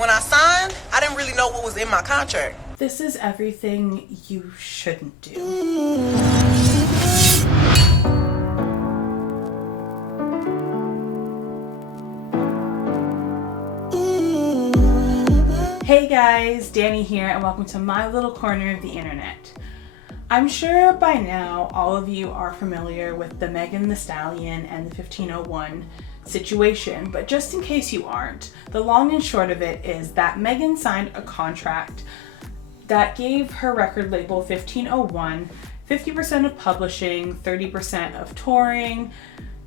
When I signed, I didn't really know what was in my contract. This is everything you shouldn't do. Hey guys, Dani here, and welcome to my little corner of the internet. I'm sure by now all of you are familiar with the Megan Thee Stallion and the 1501 situation, but just in case you aren't, the long and short of it is that Megan signed a contract that gave her record label 1501 50% of publishing, 30% of touring,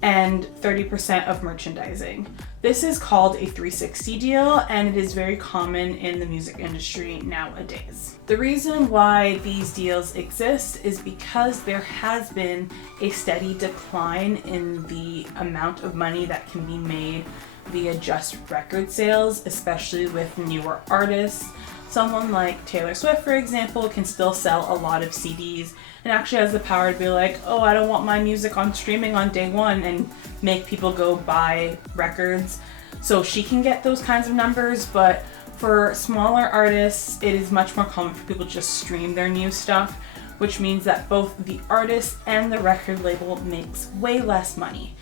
and 30% of merchandising. This is called a 360 deal, and it is very common in the music industry nowadays. The reason why these deals exist is because there has been a steady decline in the amount of money that can be made via just record sales, especially with newer artists. Someone like Taylor Swift, for example, can still sell a lot of CDs and actually has the power to be like, oh, I don't want my music on streaming on day one, and make people go buy records. So she can get those kinds of numbers, but for smaller artists, it is much more common for people to just stream their new stuff, which means that both the artist and the record label makes way less money.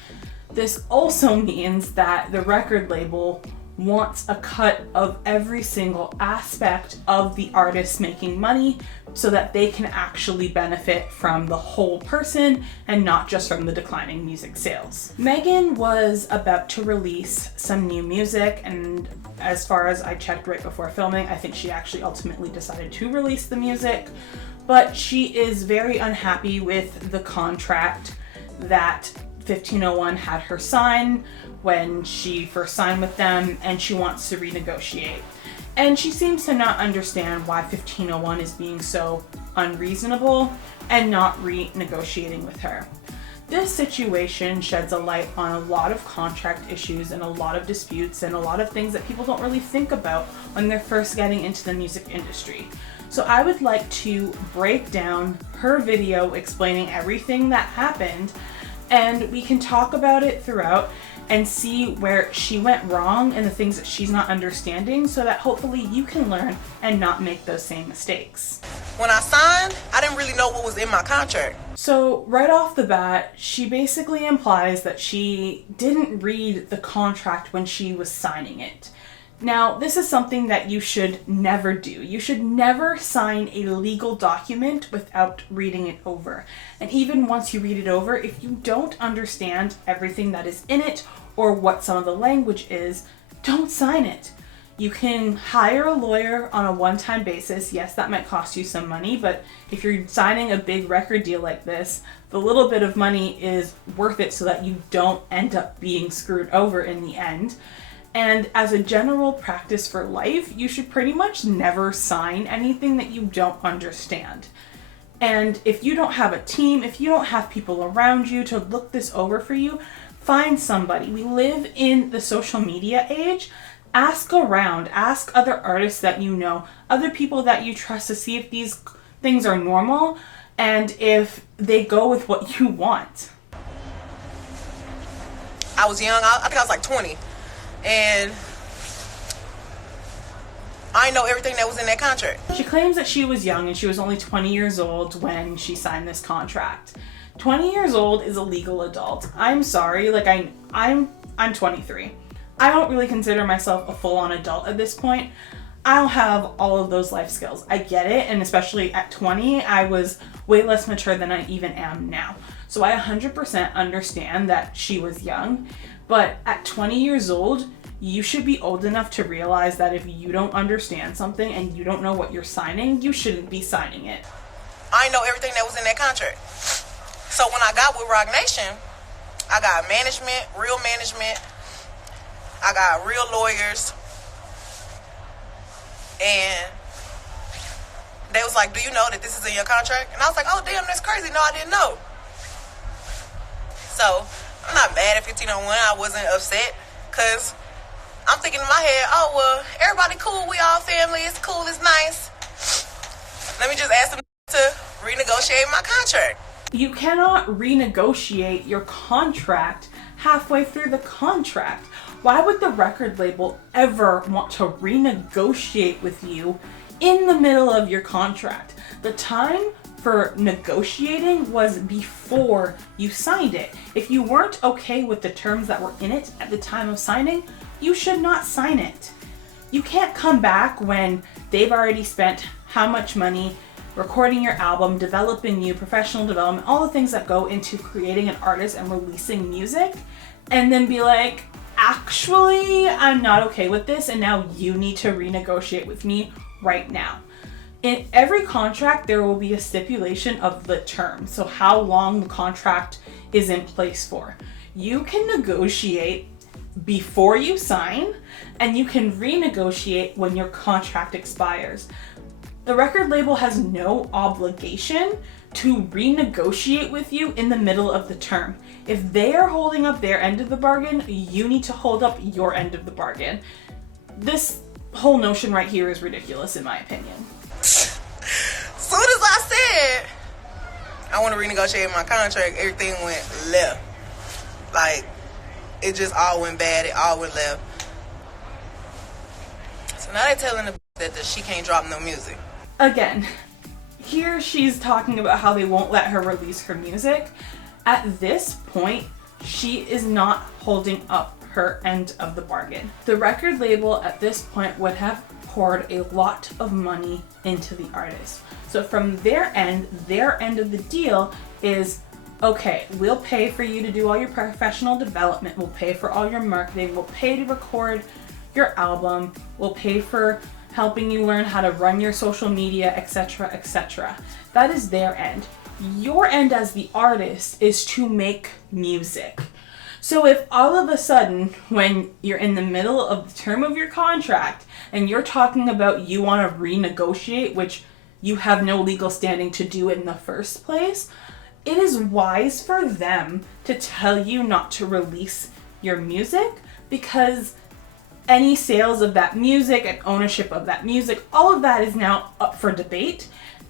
This also means that the record label wants a cut of every single aspect of the artist making money so that they can actually benefit from the whole person and not just from the declining music sales. Megan was about to release some new music, and as far as I checked right before filming, I think she actually ultimately decided to release the music, but she is very unhappy with the contract that 1501 had her sign when she first signed with them, and she wants to renegotiate. And she seems to not understand why 1501 is being so unreasonable and not renegotiating with her. This situation sheds a light on a lot of contract issues and a lot of disputes and a lot of things that people don't really think about when they're first getting into the music industry. So I would like to break down her video explaining everything that happened, and we can talk about it throughout and see where she went wrong and the things that she's not understanding, so that hopefully you can learn and not make those same mistakes. When I signed, I didn't really know what was in my contract. So right off the bat, she basically implies that she didn't read the contract when she was signing it. Now, this is something that you should never do. You should never sign a legal document without reading it over. And even once you read it over, if you don't understand everything that is in it or what some of the language is, don't sign it. You can hire a lawyer on a one-time basis. Yes, that might cost you some money, but if you're signing a big record deal like this, the little bit of money is worth it so that you don't end up being screwed over in the end. And as a general practice for life, you should pretty much never sign anything that you don't understand. And if you don't have a team, if you don't have people around you to look this over for you, find somebody. We live in the social media age. Ask around, ask other artists that you know, other people that you trust, to see if these things are normal and if they go with what you want. I was young, I think I was like 20. And I know everything that was in that contract. She claims that she was young and she was only 20 years old when she signed this contract. 20 years old is a legal adult. I'm sorry, like I'm 23. I don't really consider myself a full-on adult at this point. I don't have all of those life skills. I get it, and especially at 20, I was way less mature than I even am now. So I 100% understand that she was young, but at 20 years old, you should be old enough to realize that if you don't understand something and you don't know what you're signing, you shouldn't be signing it. I know everything that was in that contract. So when I got with Rock Nation, I got management, real management. I got real lawyers. And they was like, do you know that this is in your contract? And I was like, oh, damn, that's crazy. No, I didn't know. So I'm not mad at 1501. I wasn't upset because I'm thinking in my head, oh, well, everybody cool. We all family. It's cool. It's nice. Let me just ask them to renegotiate my contract. You cannot renegotiate your contract halfway through the contract. Why would the record label ever want to renegotiate with you in the middle of your contract? The time for negotiating was before you signed it. If you weren't okay with the terms that were in it at the time of signing, you should not sign it. You can't come back when they've already spent how much money recording your album, developing you, professional development, all the things that go into creating an artist and releasing music, and then be like, actually, I'm not okay with this, and now you need to renegotiate with me right now. In every contract, there will be a stipulation of the term, so how long the contract is in place for. You can negotiate before you sign, and you can renegotiate when your contract expires. The record label has no obligation to renegotiate with you in the middle of the term. If they are holding up their end of the bargain, you need to hold up your end of the bargain. This whole notion right here is ridiculous in my opinion. Soon as I said I want to renegotiate my contract, everything went left. Like, it just all went bad. It all went left. So now they're telling the that she can't drop no music. Again, here she's talking about how they won't let her release her music. At this point, she is not holding up her end of the bargain. The record label at this point would have poured a lot of money into the artist. So from their end of the deal is, okay, we'll pay for you to do all your professional development, we'll pay for all your marketing, we'll pay to record your album, we'll pay for helping you learn how to run your social media, etc., etc. That is their end. Your end as the artist is to make music. So if all of a sudden, when you're in the middle of the term of your contract and you're talking about you want to renegotiate, which you have no legal standing to do in the first place, it is wise for them to tell you not to release your music, because any sales of that music and ownership of that music, all of that is now up for debate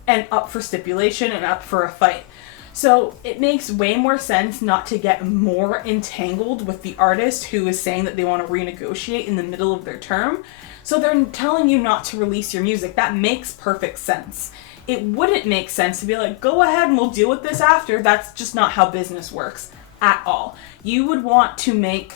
and up for stipulation and up for a fight. So it makes way more sense not to get more entangled with the artist who is saying that they want to renegotiate in the middle of their term. So they're telling you not to release your music. That makes perfect sense. It wouldn't make sense to be like, go ahead and we'll deal with this after. That's just not how business works at all. You would want to make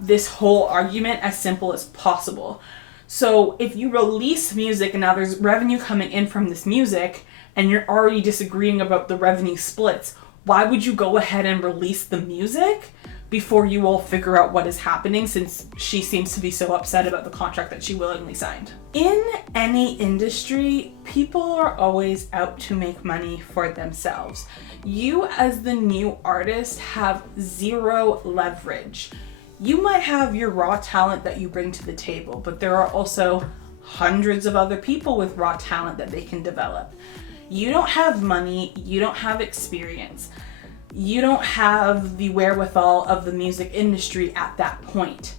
this whole argument as simple as possible. So if you release music and now there's revenue coming in from this music and you're already disagreeing about the revenue splits, why would you go ahead and release the music before you all figure out what is happening, since she seems to be so upset about the contract that she willingly signed? In any industry, people are always out to make money for themselves. You as the new artist have zero leverage. You might have your raw talent that you bring to the table, but there are also hundreds of other people with raw talent that they can develop. You don't have money, you don't have experience, you don't have the wherewithal of the music industry at that point.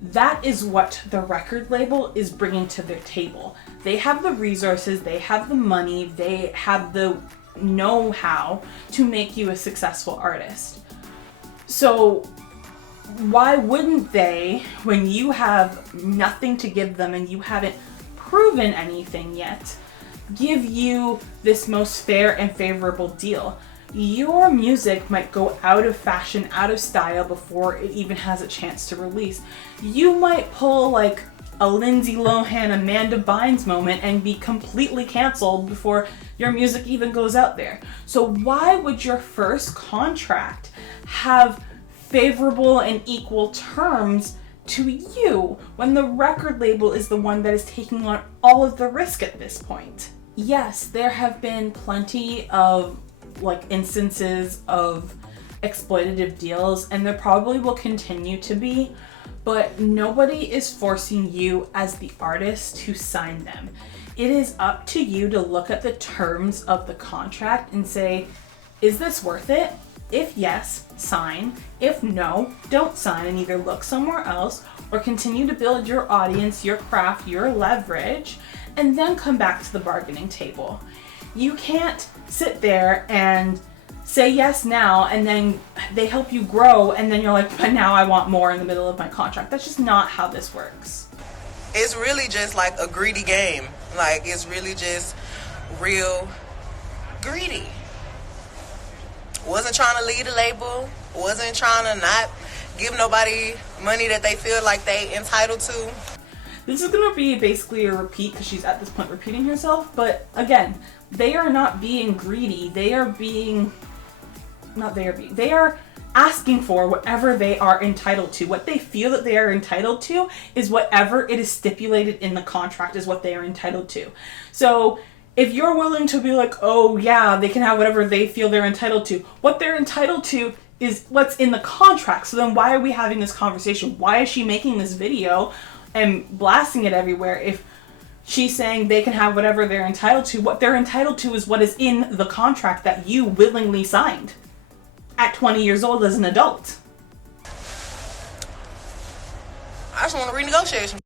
That is what the record label is bringing to their table. They have the resources, they have the money, they have the know-how to make you a successful artist. So why wouldn't they, when you have nothing to give them and you haven't proven anything yet, give you this most fair and favorable deal? Your music might go out of fashion, out of style before it even has a chance to release. You might pull like a Lindsay Lohan, Amanda Bynes moment and be completely canceled before your music even goes out there. So why would your first contract have favorable and equal terms to you when the record label is the one that is taking on all of the risk at this point? Yes, there have been plenty of instances of exploitative deals, and there probably will continue to be, but nobody is forcing you as the artist to sign them. It is up to you to look at the terms of the contract and say, is this worth it? If yes, sign. If no, don't sign and either look somewhere else or continue to build your audience, your craft, your leverage, and then come back to the bargaining table. You can't sit there and say yes now, and then they help you grow, and then you're like, but now I want more in the middle of my contract. That's just not how this works. It's really just like a greedy game. Like, it's really just real greedy. Wasn't trying to lead a label, wasn't trying to not give nobody money that they feel like they entitled to. This is going to be basically a repeat because she's at this point repeating herself, but again, they are not being greedy. They are asking for whatever they are entitled to. What they feel that they are entitled to is whatever it is stipulated in the contract is what they are entitled to. So if you're willing to be like, oh yeah, they can have whatever they feel they're entitled to, what they're entitled to is what's in the contract. So then why are we having this conversation? Why is she making this video and blasting it everywhere if she's saying they can have whatever they're entitled to? What they're entitled to is what is in the contract that you willingly signed at 20 years old as an adult. I just want to renegotiate some.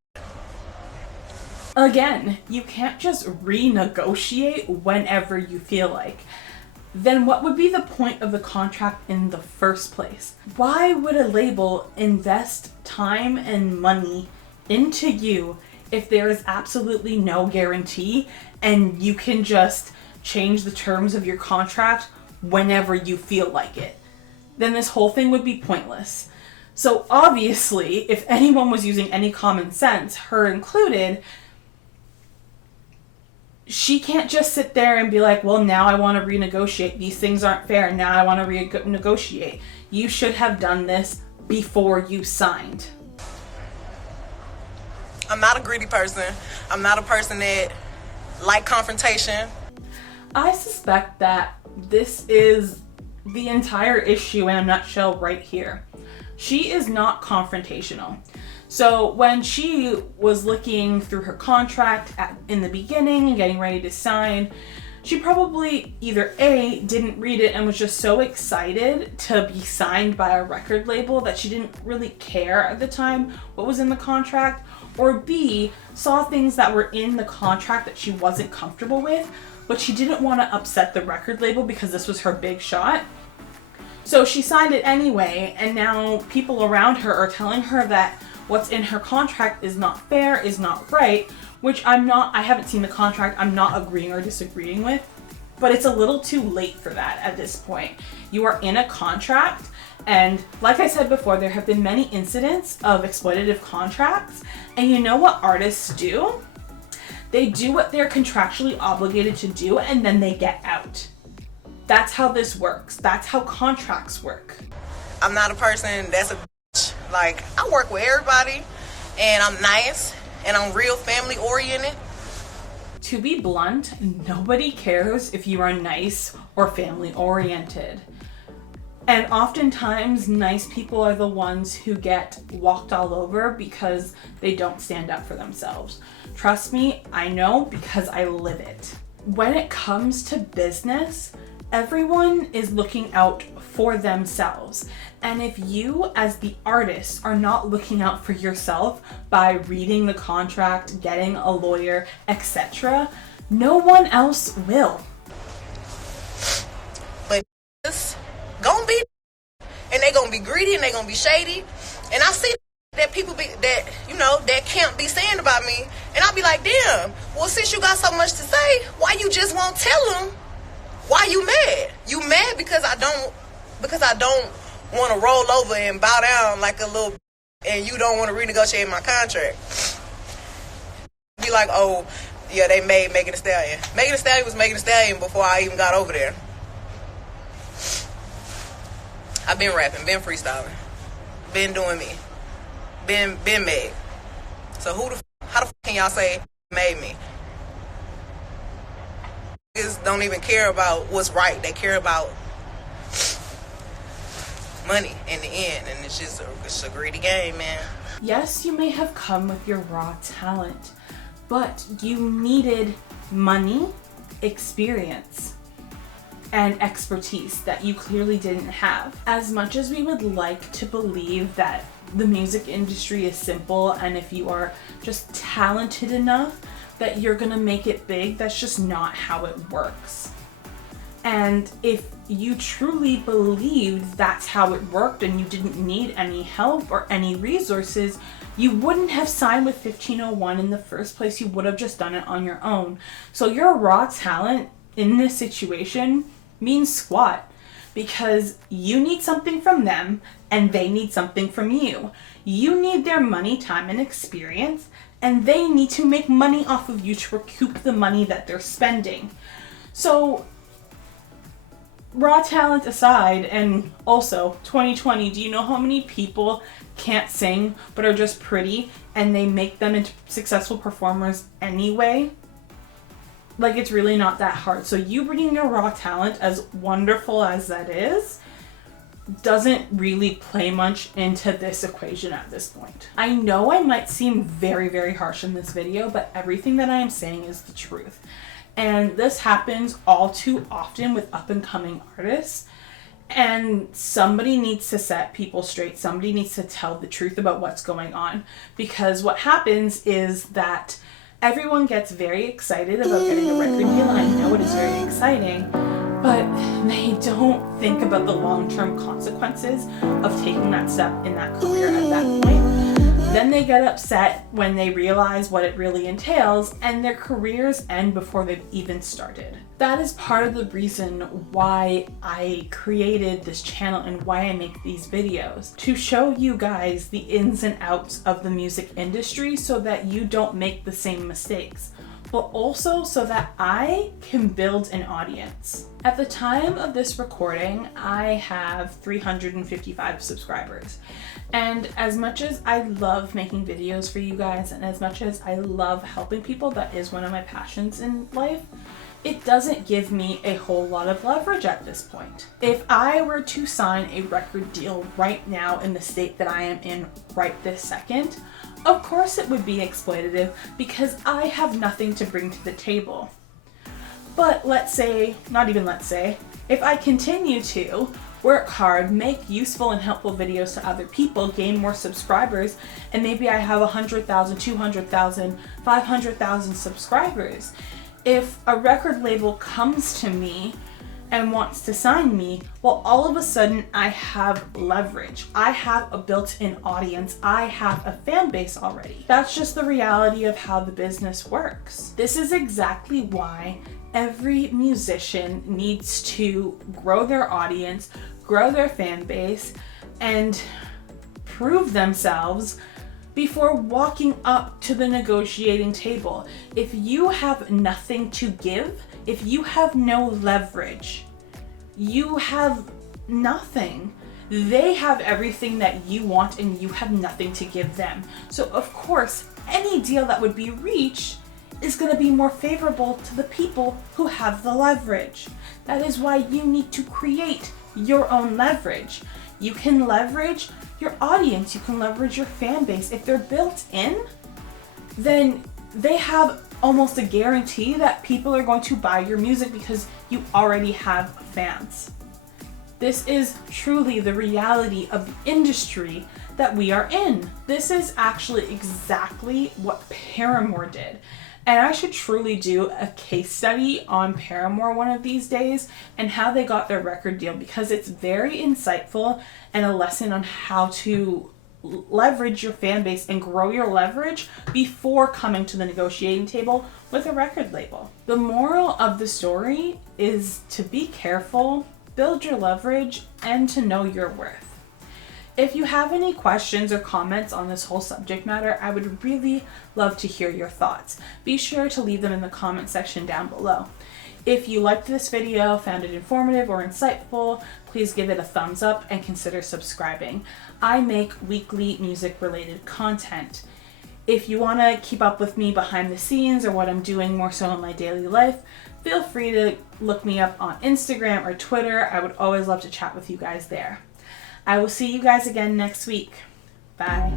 Again, you can't just renegotiate whenever you feel like. Then what would be the point of the contract in the first place? Why would a label invest time and money into you if there is absolutely no guarantee and you can just change the terms of your contract whenever you feel like it? Then this whole thing would be pointless. So obviously, if anyone was using any common sense, her included, she can't just sit there and be like, well, now I want to renegotiate. These things aren't fair. Now I want to renegotiate. You should have done this before you signed. I'm not a greedy person. I'm not a person that like confrontation. I suspect that this is the entire issue in a nutshell right here. She is not confrontational. So when she was looking through her contract in the beginning and getting ready to sign, she probably either A, didn't read it and was just so excited to be signed by a record label that she didn't really care at the time what was in the contract, or B, saw things that were in the contract that she wasn't comfortable with, but she didn't want to upset the record label because this was her big shot. So she signed it anyway, and now people around her are telling her that what's in her contract is not fair, is not right, which I haven't seen the contract, I'm not agreeing or disagreeing with, but it's a little too late for that at this point. You are in a contract, and like I said before, there have been many incidents of exploitative contracts, and you know what artists do? They do what they're contractually obligated to do, and then they get out. That's how this works. That's how contracts work. I'm not a person that's a bitch. Like, I work with everybody, and I'm nice, and I'm real family oriented. To be blunt, nobody cares if you are nice or family oriented. And oftentimes, nice people are the ones who get walked all over because they don't stand up for themselves. Trust me, I know because I live it. When it comes to business, everyone is looking out for themselves. And if you, as the artist, are not looking out for yourself by reading the contract, getting a lawyer, etc., no one else will. But it's gonna be, and they gonna be greedy, and they gonna be shady. And I see that people that can't be saying about me, and I'll be like, damn, well, since you got so much to say, why you just won't tell them? Why you mad? You mad because I don't want to roll over and bow down like a little, and you don't want to renegotiate my contract. Be like, oh, yeah, they made Megan Thee Stallion. Megan Thee Stallion was Megan Thee Stallion before I even got over there. I've been rapping, been freestyling, been doing me, been made. So how the fuck can y'all say made me? Niggas don't even care about what's right. They care about money in the end, and it's a greedy game, man. Yes, you may have come with your raw talent, but you needed money, experience, and expertise that you clearly didn't have. As much as we would like to believe that the music industry is simple, and if you are just talented enough that you're gonna make it big, that's just not how it works. And if you truly believed that's how it worked and you didn't need any help or any resources, you wouldn't have signed with 1501 in the first place. You would have just done it on your own. So your raw talent in this situation means squat, because you need something from them and they need something from you. You need their money, time, and experience, and they need to make money off of you to recoup the money that they're spending. So raw talent aside, and also 2020, do you know how many people can't sing but are just pretty and they make them into successful performers anyway? Like, it's really not that hard. So you bringing your raw talent, as wonderful as that is, doesn't really play much into this equation at this point. I know I might seem very, very harsh in this video, but everything that I am saying is the truth. And this happens all too often with up and coming artists. And somebody needs to set people straight. Somebody needs to tell the truth about what's going on. Because what happens is that everyone gets very excited about getting a record deal, and I know it is very exciting, but they don't think about the long-term consequences of taking that step in that career at that point. Then they get upset when they realize what it really entails, and their careers end before they've even started. That is part of the reason why I created this channel and why I make these videos, to show you guys the ins and outs of the music industry so that you don't make the same mistakes, but also so that I can build an audience. At the time of this recording, I have 355 subscribers. And as much as I love making videos for you guys, and as much as I love helping people, that is one of my passions in life, it doesn't give me a whole lot of leverage at this point. If I were to sign a record deal right now in the state that I am in right this second, of course it would be exploitative because I have nothing to bring to the table. But let's say, not even let's say, if I continue to work hard, make useful and helpful videos to other people, gain more subscribers, and maybe I have 100,000, 200,000, 500,000 subscribers, if a record label comes to me and wants to sign me, well, all of a sudden I have leverage. I have a built-in audience. I have a fan base already. That's just the reality of how the business works. This is exactly why every musician needs to grow their audience, grow their fan base, and prove themselves before walking up to the negotiating table. If you have nothing to give, if you have no leverage, you have nothing. They have everything that you want and you have nothing to give them. So of course, any deal that would be reached is going to be more favorable to the people who have the leverage. That is why you need to create your own leverage. You can leverage your audience, you can leverage your fan base. If they're built in, then they have almost a guarantee that people are going to buy your music because you already have fans. This is truly the reality of the industry that we are in. This is actually exactly what Paramore did. And I should truly do a case study on Paramore one of these days and how they got their record deal, because it's very insightful and a lesson on how to leverage your fan base and grow your leverage before coming to the negotiating table with a record label. The moral of the story is to be careful, build your leverage, and to know your worth. If you have any questions or comments on this whole subject matter, I would really love to hear your thoughts. Be sure to leave them in the comment section down below. If you liked this video, found it informative or insightful, please give it a thumbs up and consider subscribing. I make weekly music related content. If you want to keep up with me behind the scenes or what I'm doing more so in my daily life, feel free to look me up on Instagram or Twitter. I would always love to chat with you guys there. I will see you guys again next week. Bye.